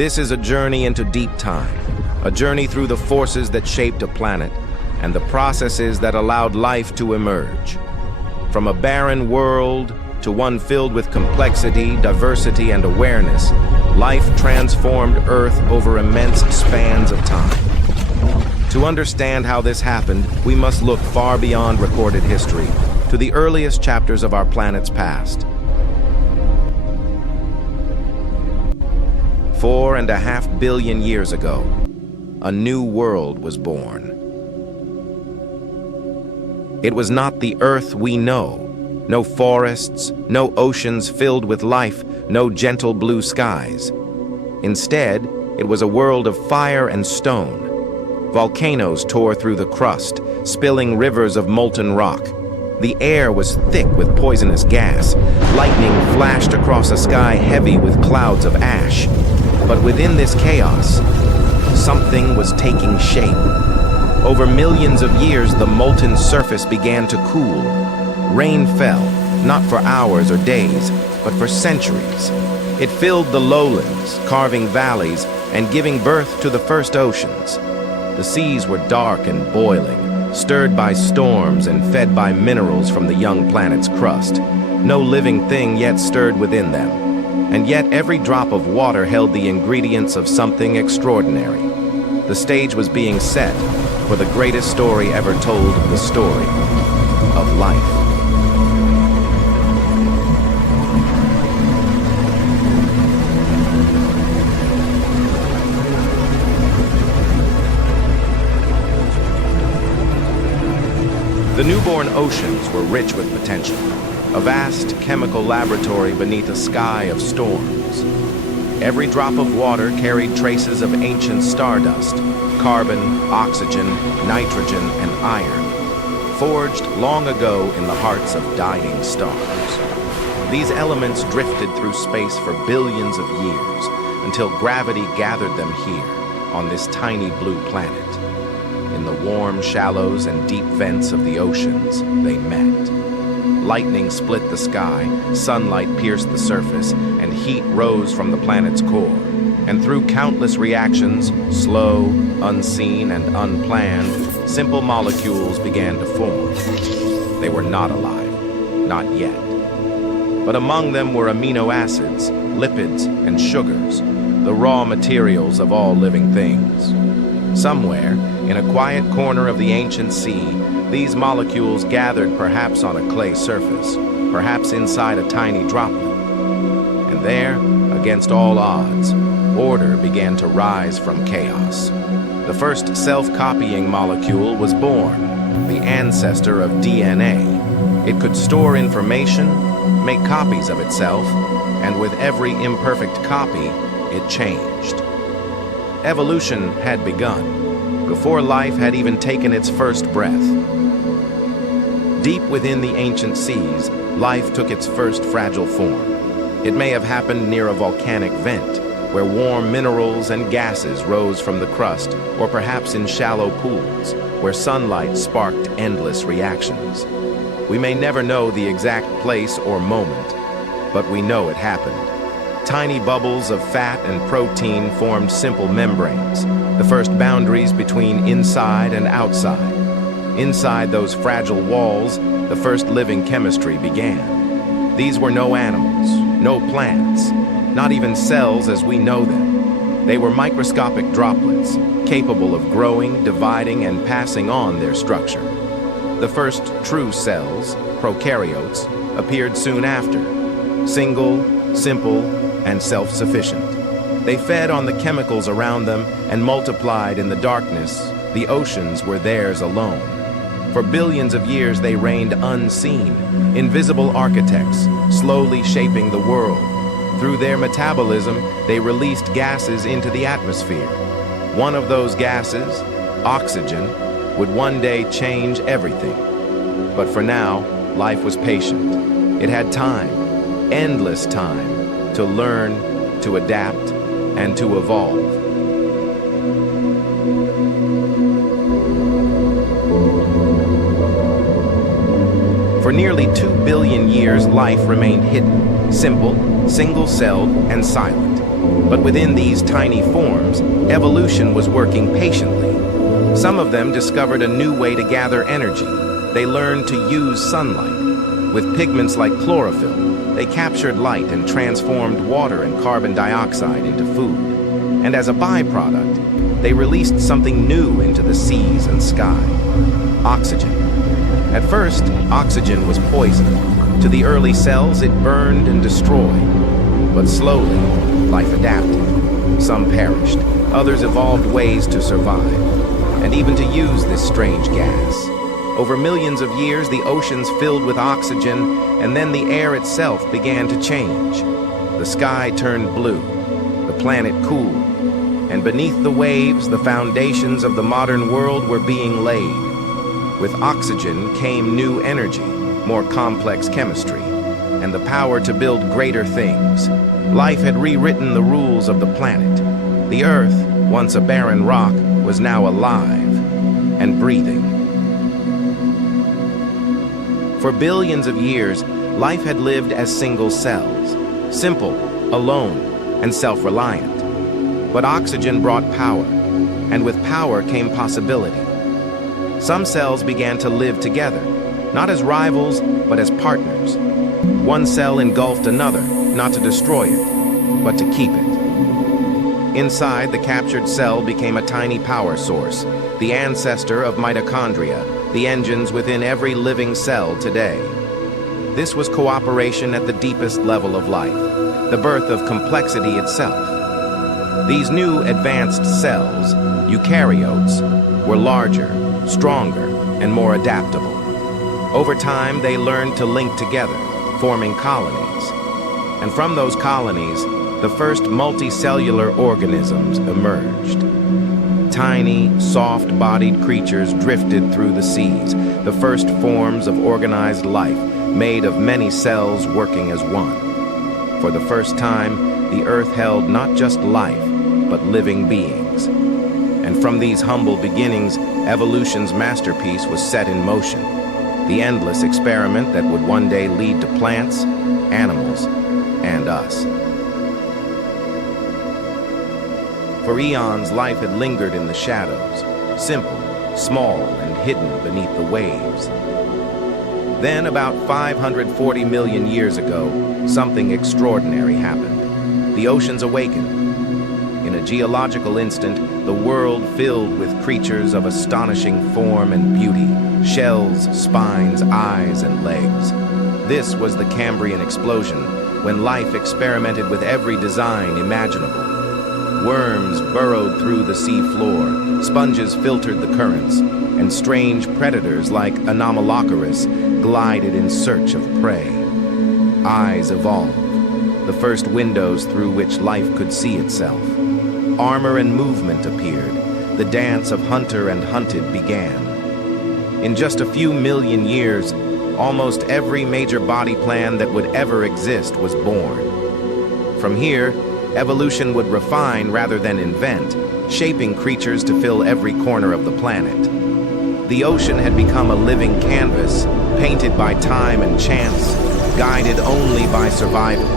This is a journey into deep time, a journey through the forces that shaped a planet and the processes that allowed life to emerge. From a barren world to one filled with complexity, diversity, and awareness, life transformed Earth over immense spans of time. To understand how this happened, we must look far beyond recorded history, to the earliest chapters of our planet's past. 4.5 billion years ago, a new world was born. It was not the Earth we know. No forests, no oceans filled with life, no gentle blue skies. Instead, it was a world of fire and stone. Volcanoes tore through the crust, spilling rivers of molten rock. The air was thick with poisonous gas. Lightning flashed across a sky heavy with clouds of ash. But within this chaos, something was taking shape. Over millions of years, the molten surface began to cool. Rain fell, not for hours or days, but for centuries. It filled the lowlands, carving valleys, and giving birth to the first oceans. The seas were dark and boiling, stirred by storms and fed by minerals from the young planet's crust. No living thing yet stirred within them. And yet every drop of water held the ingredients of something extraordinary. The stage was being set for the greatest story ever told, the story of life. The newborn oceans were rich with potential, a vast chemical laboratory beneath a sky of storms. Every drop of water carried traces of ancient stardust, carbon, oxygen, nitrogen, and iron, forged long ago in the hearts of dying stars. These elements drifted through space for billions of years until gravity gathered them here on this tiny blue planet. In the warm shallows and deep vents of the oceans, they met. Lightning split the sky, sunlight pierced the surface, and heat rose from the planet's core. And through countless reactions, slow, unseen, and unplanned, simple molecules began to form. They were not alive, not yet. But among them were amino acids, lipids, and sugars, the raw materials of all living things. Somewhere, in a quiet corner of the ancient sea, these molecules gathered perhaps on a clay surface, perhaps inside a tiny droplet. And there, against all odds, order began to rise from chaos. The first self-copying molecule was born, the ancestor of DNA. It could store information, make copies of itself, and with every imperfect copy, it changed. Evolution had begun, before life had even taken its first breath. Deep within the ancient seas, life took its first fragile form. It may have happened near a volcanic vent, where warm minerals and gases rose from the crust, or perhaps in shallow pools, where sunlight sparked endless reactions. We may never know the exact place or moment, but we know it happened. Tiny bubbles of fat and protein formed simple membranes, the first boundaries between inside and outside. Inside those fragile walls, the first living chemistry began. These were no animals, no plants, not even cells as we know them. They were microscopic droplets, capable of growing, dividing, and passing on their structure. The first true cells, prokaryotes, appeared soon after, single, simple, and self-sufficient. They fed on the chemicals around them and multiplied in the darkness. The oceans were theirs alone. For billions of years they reigned unseen, invisible architects, slowly shaping the world. Through their metabolism, they released gases into the atmosphere. One of those gases, oxygen, would one day change everything. But for now, life was patient. It had time, endless time, to learn, to adapt, and to evolve. For nearly 2 billion years, life remained hidden, simple, single-celled, and silent. But within these tiny forms, evolution was working patiently. Some of them discovered a new way to gather energy. They learned to use sunlight. With pigments like chlorophyll, they captured light and transformed water and carbon dioxide into food. And as a byproduct, they released something new into the seas and sky: oxygen. At first, oxygen was poison. To the early cells, it burned and destroyed. But slowly, life adapted. Some perished. Others evolved ways to survive, and even to use this strange gas. Over millions of years, the oceans filled with oxygen, and then the air itself began to change. The sky turned blue, the planet cooled, and beneath the waves, the foundations of the modern world were being laid. With oxygen came new energy, more complex chemistry, and the power to build greater things. Life had rewritten the rules of the planet. The Earth, once a barren rock, was now alive and breathing. For billions of years, life had lived as single cells, simple, alone, and self-reliant. But oxygen brought power, and with power came possibility. Some cells began to live together, not as rivals, but as partners. One cell engulfed another, not to destroy it, but to keep it. Inside, the captured cell became a tiny power source, the ancestor of mitochondria, the engines within every living cell today. This was cooperation at the deepest level of life, the birth of complexity itself. These new advanced cells, eukaryotes, were larger, stronger, and more adaptable. Over time, they learned to link together, forming colonies. And from those colonies, the first multicellular organisms emerged. Tiny, soft-bodied creatures drifted through the seas, the first forms of organized life, made of many cells working as one. For the first time, the Earth held not just life, but living beings. And from these humble beginnings, evolution's masterpiece was set in motion, the endless experiment that would one day lead to plants, animals, and us. For eons, life had lingered in the shadows, simple, small, and hidden beneath the waves. Then, about 540 million years ago, something extraordinary happened. The oceans awakened. In a geological instant, the world filled with creatures of astonishing form and beauty, shells, spines, eyes, and legs. This was the Cambrian explosion, when life experimented with every design imaginable. Worms burrowed through the sea floor, sponges filtered the currents, and strange predators like Anomalocaris glided in search of prey. Eyes evolved, the first windows through which life could see itself. Armor and movement appeared. The dance of hunter and hunted began. In just a few million years, almost every major body plan that would ever exist was born. From here, evolution would refine rather than invent, shaping creatures to fill every corner of the planet. The ocean had become a living canvas, painted by time and chance, guided only by survival.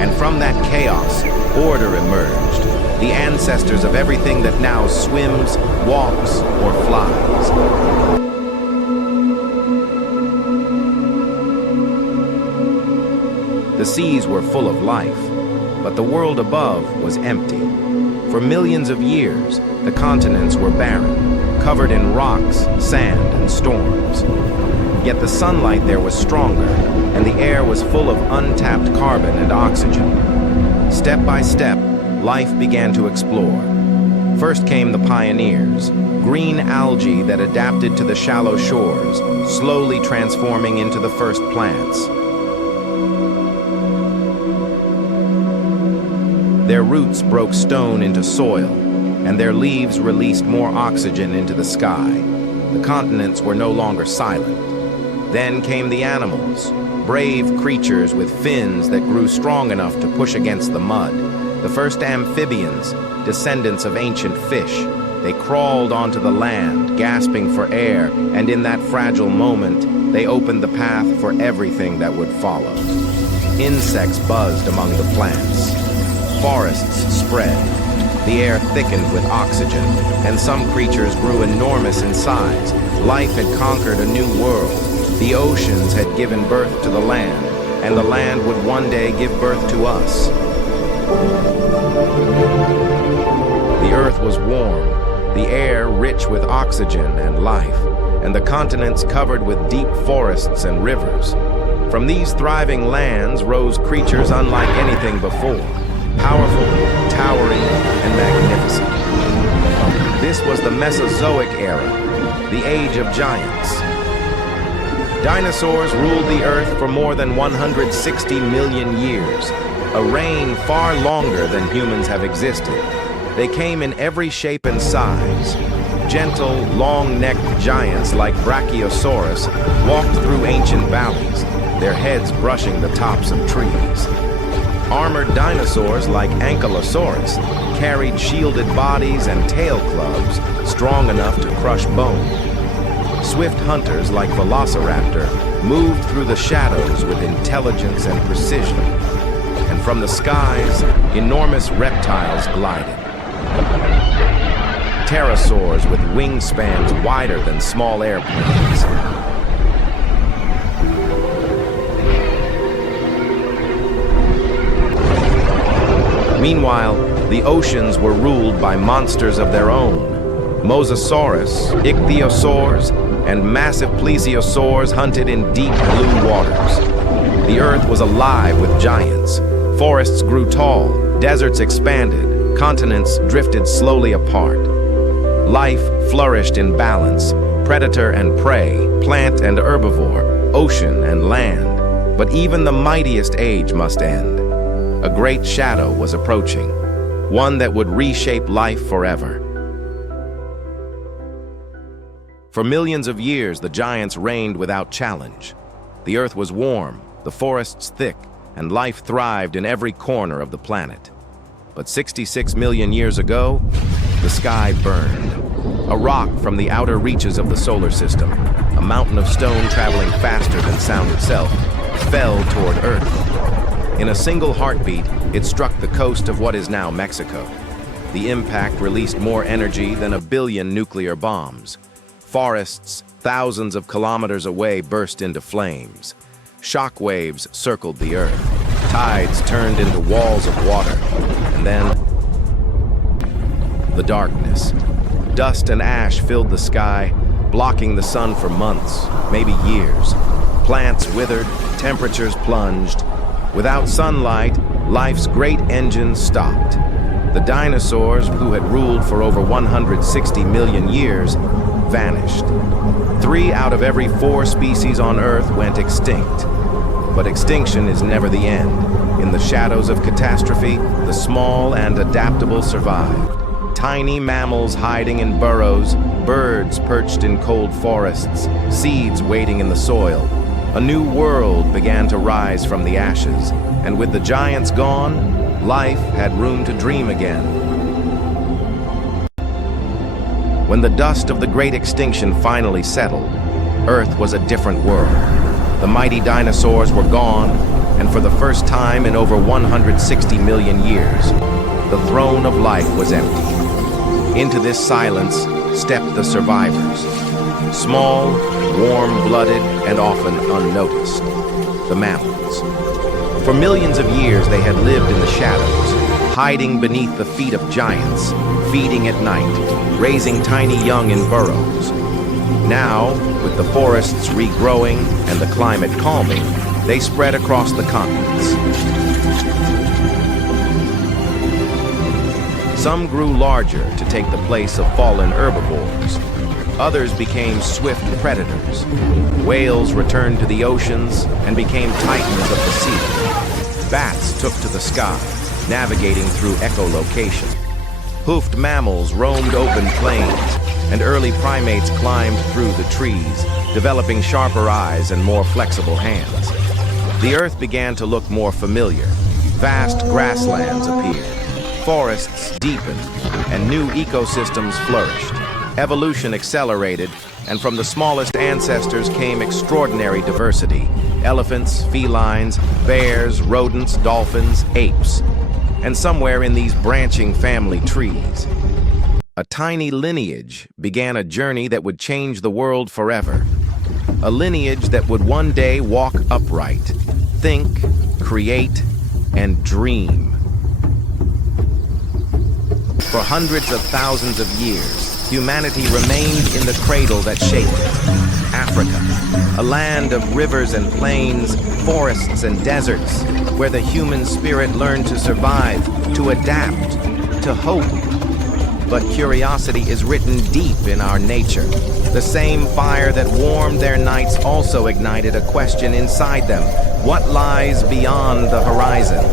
And from that chaos, order emerged, the ancestors of everything that now swims, walks, or flies. The seas were full of life, but the world above was empty. For millions of years, the continents were barren, covered in rocks, sand, and storms. Yet the sunlight there was stronger, and the air was full of untapped carbon and oxygen. Step by step, life began to explore. First came the pioneers, green algae that adapted to the shallow shores, slowly transforming into the first plants. Their roots broke stone into soil, and their leaves released more oxygen into the sky. The continents were no longer silent. Then came the animals, brave creatures with fins that grew strong enough to push against the mud. The first amphibians, descendants of ancient fish. They crawled onto the land, gasping for air, and in that fragile moment, they opened the path for everything that would follow. Insects buzzed among the plants. forests spread. The air thickened with oxygen, and some creatures grew enormous in size. Life had conquered a new world. The oceans had given birth to the land, and the land would one day give birth to us. The earth was warm, the air rich with oxygen and life, and the continents covered with deep forests and rivers. From these thriving lands rose creatures unlike anything before, powerful, towering, and magnificent. This was the Mesozoic era, the age of giants. Dinosaurs ruled the earth for more than 160 million years, a reign far longer than humans have existed. They came in every shape and size. Gentle, long-necked giants like Brachiosaurus walked through ancient valleys, their heads brushing the tops of trees. Armored dinosaurs like Ankylosaurus carried shielded bodies and tail clubs strong enough to crush bone. Swift hunters like Velociraptor moved through the shadows with intelligence and precision. And from the skies, enormous reptiles glided. Pterosaurs with wingspans wider than small airplanes. Meanwhile, the oceans were ruled by monsters of their own. Mosasaurus, ichthyosaurs, and massive plesiosaurs hunted in deep blue waters. The earth was alive with giants. Forests grew tall, deserts expanded, continents drifted slowly apart. Life flourished in balance, predator and prey, plant and herbivore, ocean and land. But even the mightiest age must end. A great shadow was approaching, one that would reshape life forever. For millions of years, the giants reigned without challenge. The earth was warm, the forests thick, and life thrived in every corner of the planet. But 66 million years ago, the sky burned. A rock from the outer reaches of the solar system, a mountain of stone traveling faster than sound itself, fell toward Earth. In a single heartbeat, it struck the coast of what is now Mexico. The impact released more energy than 1 billion nuclear bombs. Forests, thousands of kilometers away, burst into flames. Shock waves circled the earth. Tides turned into walls of water. And then, the darkness. Dust and ash filled the sky, blocking the sun for months, maybe years. Plants withered, temperatures plunged. Without sunlight, life's great engine stopped. The dinosaurs, who had ruled for over 160 million years, vanished. 3 out of every 4 species on Earth went extinct. But extinction is never the end. In the shadows of catastrophe, the small and adaptable survived. Tiny mammals hiding in burrows, birds perched in cold forests, seeds waiting in the soil. A new world began to rise from the ashes, and with the giants gone, life had room to dream again. When the dust of the great extinction finally settled, Earth was a different world. The mighty dinosaurs were gone, and for the first time in over 160 million years, the throne of life was empty. Into this silence stepped the survivors. Small, warm-blooded, and often unnoticed. The mammals. For millions of years they had lived in the shadows, hiding beneath the feet of giants, feeding at night, raising tiny young in burrows. Now, with the forests regrowing and the climate calming, they spread across the continents. Some grew larger to take the place of fallen herbivores. Others became swift predators. Whales returned to the oceans and became titans of the sea. Bats took to the sky, navigating through echolocation. Hoofed mammals roamed open plains, and early primates climbed through the trees, developing sharper eyes and more flexible hands. The earth began to look more familiar. Vast grasslands appeared. Forests deepened, and new ecosystems flourished. Evolution accelerated, and from the smallest ancestors came extraordinary diversity. Elephants, felines, bears, rodents, dolphins, apes. And somewhere in these branching family trees, a tiny lineage began a journey that would change the world forever. A lineage that would one day walk upright, think, create, and dream. For hundreds of thousands of years, humanity remained in the cradle that shaped it. Africa, a land of rivers and plains, forests and deserts, where the human spirit learned to survive, to adapt, to hope. But curiosity is written deep in our nature. The same fire that warmed their nights also ignited a question inside them. What lies beyond the horizon?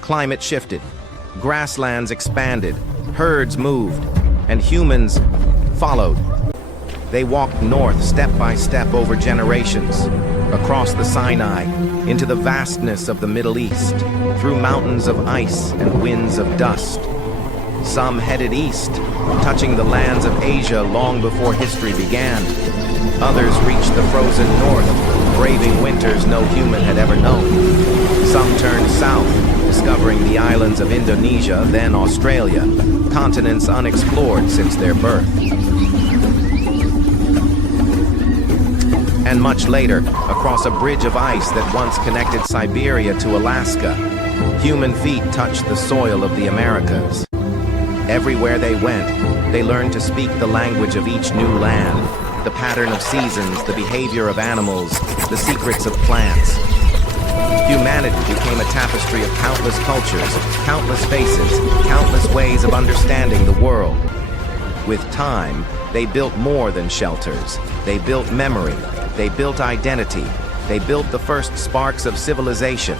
Climate shifted, grasslands expanded, herds moved, and humans followed. They walked north step by step over generations, across the Sinai, into the vastness of the Middle East, through mountains of ice and winds of dust. Some headed east, touching the lands of Asia long before history began. Others reached the frozen north, braving winters no human had ever known. Some turned south, discovering the islands of Indonesia, then Australia, continents unexplored since their birth. And much later, across a bridge of ice that once connected Siberia to Alaska, human feet touched the soil of the Americas. Everywhere they went, they learned to speak the language of each new land, the pattern of seasons, the behavior of animals, the secrets of plants. Humanity became a tapestry of countless cultures, countless faces, countless ways of understanding the world. With time, they built more than shelters. They built memory. They built identity. They built the first sparks of civilization.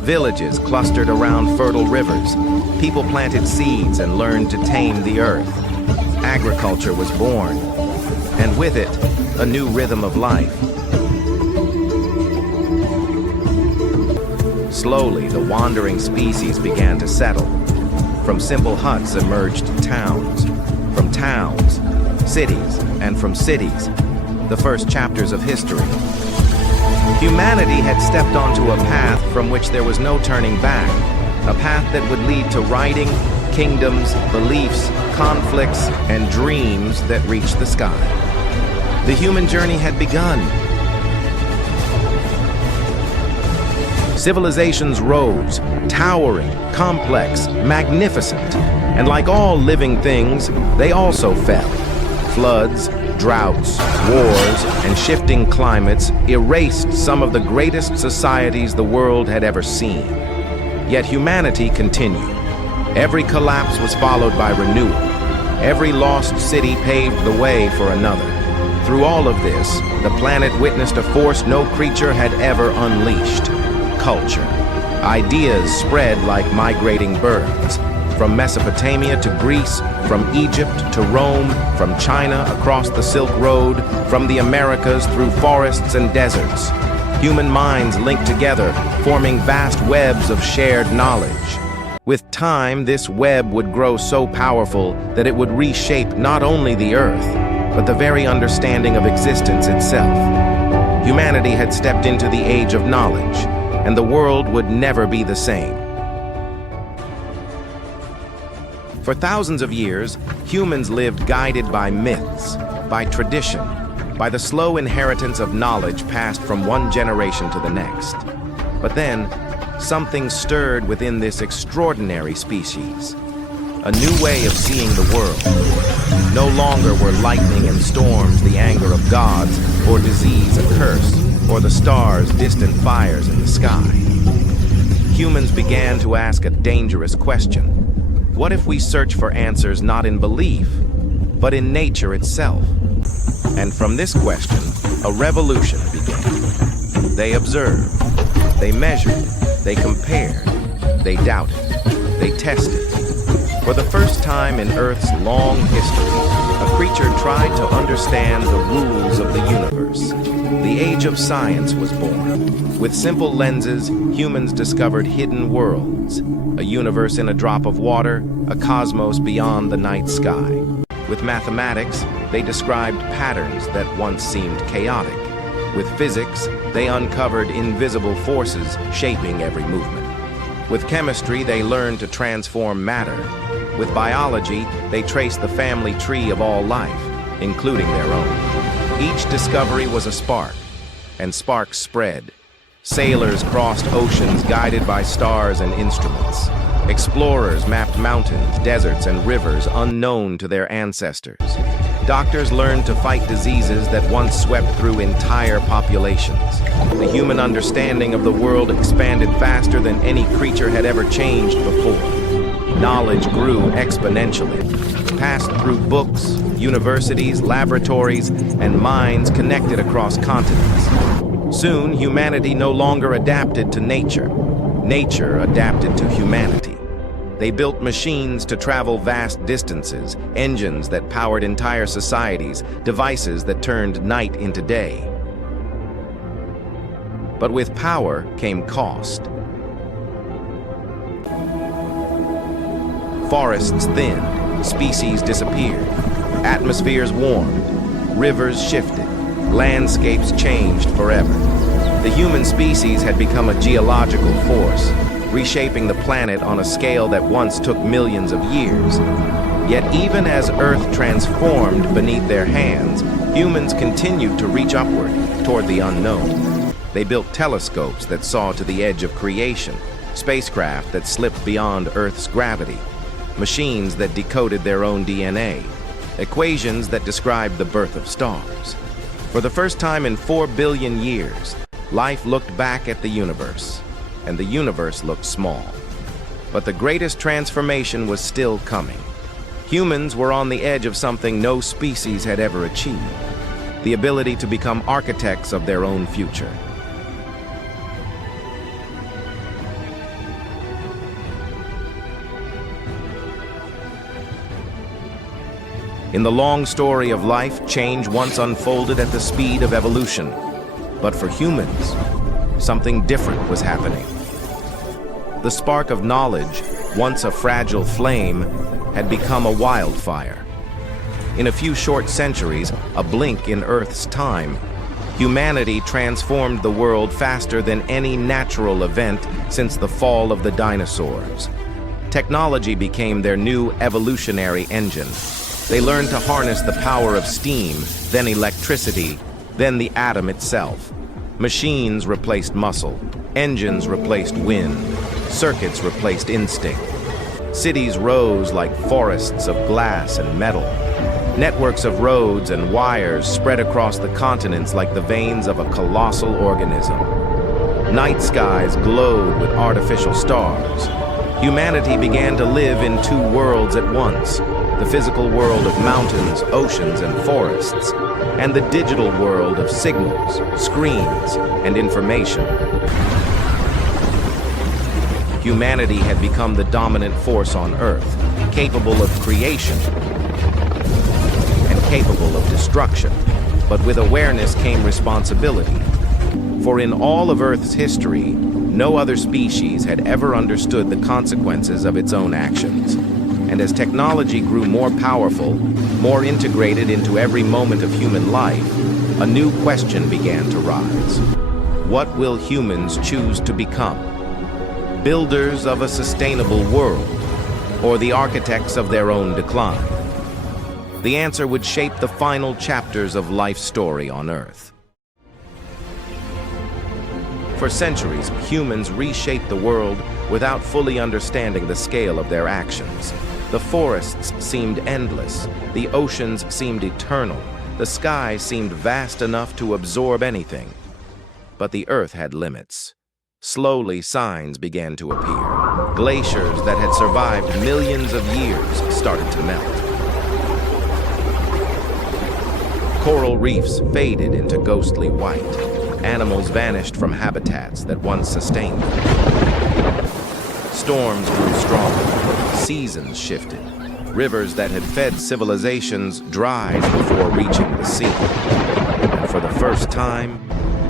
Villages clustered around fertile rivers. People planted seeds and learned to tame the earth. Agriculture was born, and with it, a new rhythm of life. Slowly, the wandering species began to settle. From simple huts emerged towns. From towns, cities, and from cities, the first chapters of history. Humanity had stepped onto a path from which there was no turning back, a path that would lead to writing, kingdoms, beliefs, conflicts, and dreams that reached the sky. The human journey had begun. Civilizations rose, towering, complex, magnificent, and like all living things, they also fell. Floods, droughts, wars, and shifting climates erased some of the greatest societies the world had ever seen. Yet humanity continued. Every collapse was followed by renewal. Every lost city paved the way for another. Through all of this, the planet witnessed a force no creature had ever unleashed: culture. Ideas spread like migrating birds. From Mesopotamia to Greece, from Egypt to Rome, from China across the Silk Road, from the Americas through forests and deserts. Human minds linked together, forming vast webs of shared knowledge. With time, this web would grow so powerful that it would reshape not only the Earth, but the very understanding of existence itself. Humanity had stepped into the age of knowledge, and the world would never be the same. For thousands of years, humans lived guided by myths, by tradition, by the slow inheritance of knowledge passed from one generation to the next. But then, something stirred within this extraordinary species. A new way of seeing the world. No longer were lightning and storms the anger of gods, or disease a curse, or the stars distant fires in the sky. Humans began to ask a dangerous question. What if we search for answers not in belief, but in nature itself? And from this question, a revolution began. They observed, they measured, they compared, they doubted, they tested. For the first time in Earth's long history, a creature tried to understand the rules of the universe. The age of science was born. With simple lenses, humans discovered hidden worlds, a universe in a drop of water, a cosmos beyond the night sky. With mathematics, they described patterns that once seemed chaotic. With physics, they uncovered invisible forces shaping every movement. With chemistry, they learned to transform matter. With biology, they traced the family tree of all life, including their own. Each discovery was a spark, and sparks spread. Sailors crossed oceans guided by stars and instruments. Explorers mapped mountains, deserts, and rivers unknown to their ancestors. Doctors learned to fight diseases that once swept through entire populations. The human understanding of the world expanded faster than any creature had ever changed before. Knowledge grew exponentially, passed through books, universities, laboratories, and minds connected across continents. Soon, humanity no longer adapted to nature. Nature adapted to humanity. They built machines to travel vast distances, engines that powered entire societies, devices that turned night into day. But with power came cost. Forests thinned, species disappeared, atmospheres warmed, rivers shifted, landscapes changed forever. The human species had become a geological force, reshaping the planet on a scale that once took millions of years. Yet even as Earth transformed beneath their hands, humans continued to reach upward toward the unknown. They built telescopes that saw to the edge of creation, spacecraft that slipped beyond Earth's gravity, machines that decoded their own DNA, equations that described the birth of stars. For the first time in 4 billion years, life looked back at the universe, and the universe looked small. But the greatest transformation was still coming. Humans were on the edge of something no species had ever achieved: the ability to become architects of their own future. In the long story of life, change once unfolded at the speed of evolution. But for humans, something different was happening. The spark of knowledge, once a fragile flame, had become a wildfire. In a few short centuries, a blink in Earth's time, humanity transformed the world faster than any natural event since the fall of the dinosaurs. Technology became their new evolutionary engine. They learned to harness the power of steam, then electricity, then the atom itself. Machines replaced muscle, engines replaced wind, circuits replaced instinct. Cities rose like forests of glass and metal. Networks of roads and wires spread across the continents like the veins of a colossal organism. Night skies glowed with artificial stars. Humanity began to live in two worlds at once: the physical world of mountains, oceans, and forests, and the digital world of signals, screens, and information. Humanity had become the dominant force on Earth, capable of creation and capable of destruction. But with awareness came responsibility. For in all of Earth's history, no other species had ever understood the consequences of its own actions. And as technology grew more powerful, more integrated into every moment of human life, a new question began to rise. What will humans choose to become? Builders of a sustainable world, or the architects of their own decline? The answer would shape the final chapters of life's story on Earth. For centuries, humans reshaped the world without fully understanding the scale of their actions. The forests seemed endless, the oceans seemed eternal, the sky seemed vast enough to absorb anything. But the Earth had limits. Slowly, signs began to appear. Glaciers that had survived millions of years started to melt. Coral reefs faded into ghostly white. Animals vanished from habitats that once sustained them. Storms grew stronger, seasons shifted. Rivers that had fed civilizations dried before reaching the sea. And for the first time,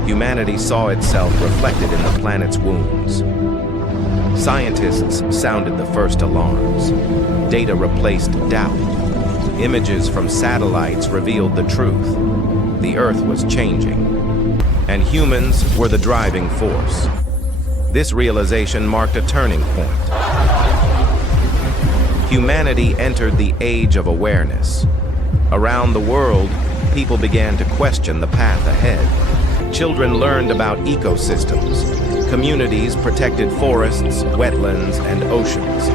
humanity saw itself reflected in the planet's wounds. Scientists sounded the first alarms. Data replaced doubt. Images from satellites revealed the truth. The Earth was changing, and humans were the driving force. This realization marked a turning point. Humanity entered the age of awareness. Around the world, people began to question the path ahead. Children learned about ecosystems. Communities protected forests, wetlands, and oceans.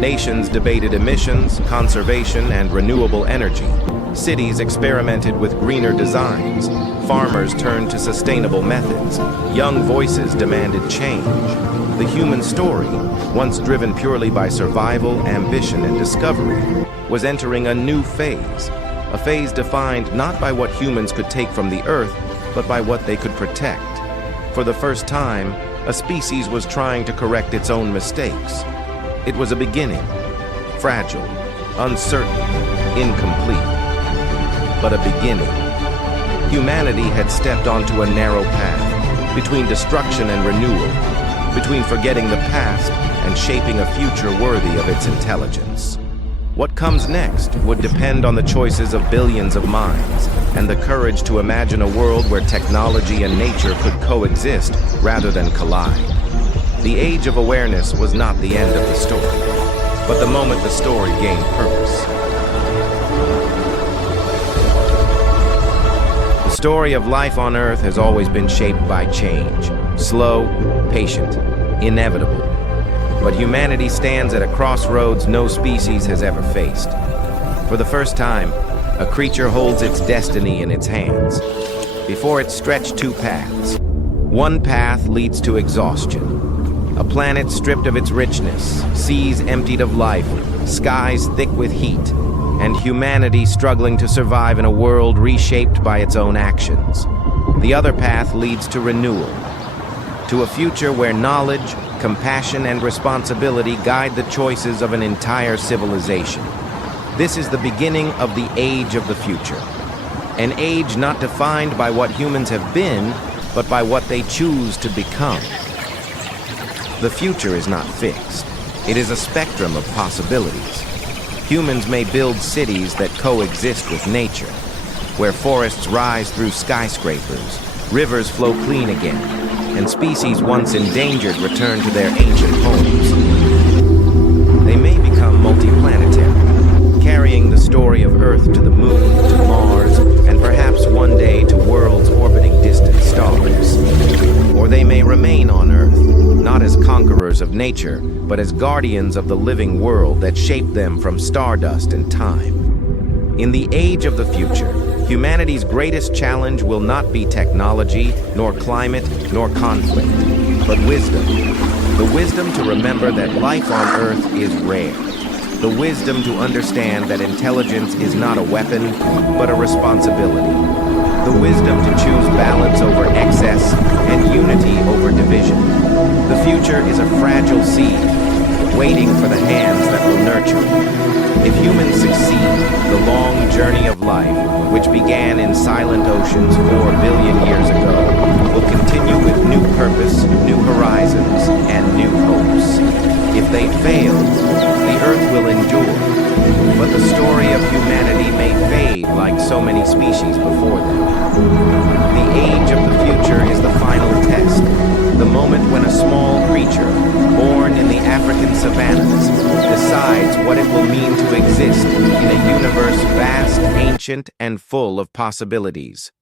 Nations debated emissions, conservation, and renewable energy. Cities experimented with greener designs. Farmers turned to sustainable methods. Young voices demanded change. The human story, once driven purely by survival, ambition, and discovery, was entering a new phase. A phase defined not by what humans could take from the Earth, but by what they could protect. For the first time, a species was trying to correct its own mistakes. It was a beginning, fragile, uncertain, incomplete, but a beginning. Humanity had stepped onto a narrow path, between destruction and renewal, between forgetting the past and shaping a future worthy of its intelligence. What comes next would depend on the choices of billions of minds and the courage to imagine a world where technology and nature could coexist rather than collide. The age of awareness was not the end of the story, but the moment the story gained purpose. The story of life on Earth has always been shaped by change, slow, patient, inevitable. But humanity stands at a crossroads no species has ever faced. For the first time, a creature holds its destiny in its hands. Before it stretched two paths. One path leads to exhaustion. A planet stripped of its richness, seas emptied of life, skies thick with heat, and humanity struggling to survive in a world reshaped by its own actions. The other path leads to renewal, to a future where knowledge, compassion, and responsibility guide the choices of an entire civilization. This is the beginning of the age of the future. An age not defined by what humans have been, but by what they choose to become. The future is not fixed. It is a spectrum of possibilities. Humans may build cities that coexist with nature, where forests rise through skyscrapers, rivers flow clean again, and species once endangered return to their ancient homes. They may become multiplanetary, carrying the story of Earth to the moon, to Mars, and perhaps one day to worlds orbiting distant stars. Or they may remain on Earth, not as conquerors of nature, but as guardians of the living world that shaped them from stardust and time. In the age of the future, humanity's greatest challenge will not be technology, nor climate, nor conflict, but wisdom. The wisdom to remember that life on Earth is rare. The wisdom to understand that intelligence is not a weapon, but a responsibility. The wisdom to choose balance over excess and unity over division. The future is a fragile seed, waiting for the hands that will nurture it. If humans succeed, the long journey of life, which began in silent oceans 4 billion years ago, will continue with new purpose, new horizons, and new hopes. If they fail, the Earth will endure, but the story of humanity may fade like so many species before them. The age of the future is the final test, the moment when a small creature, born in the African savannas, decides what it will mean to exist in a universe vast, ancient, and full of possibilities.